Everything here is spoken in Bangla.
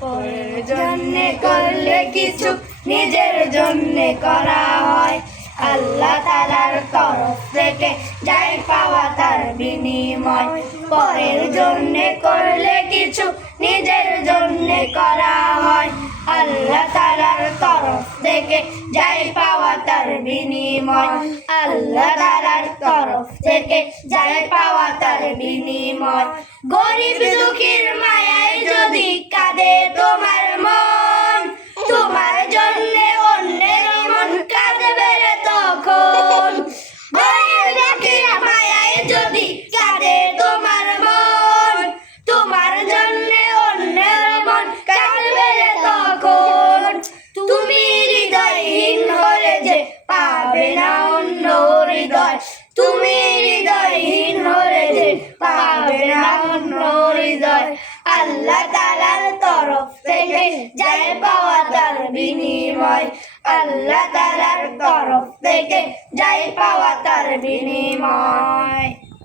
পরের জন্যে করলে কিছু নিজের জন্যে করা হয়। আল্লাহ তাআলার তরফ থেকে যাই পাওয়া তার বিনিময়। পরের জন্যে করলে কিছু নিজের জন্যে করা হয়। আল্লাহ তাআলার তরফ থেকে যাই পাওয়া তার বিনিময়। আল্লাহ তাআলার তরফ থেকে যাই পাওয়া তার বিনিময়। গরিব দুঃখীর মায়ায় যদি কাঁদে তোমার মন, তোমার জন্যে অন্যের মন কাঁদবে রে তখন। গরিব দুঃখীর মায়ায় যদি কাঁদে তোমার মন, তোমার জন্যে অন্যের মন কাঁদবে রে তখন। তুমি হৃদয়হীন হলে যে পাবে না অন্য হৃদয়, তুমি হৃদয়হীন হলে যে পাবে না অন্য হৃদয়। আল্লাহ তাআলার তরফ থেকে যাই পাওয়া তার বিনিময়। আল্লাহ তাআলার তরফ থেকে যাই পাওয়া তার বিনিময়।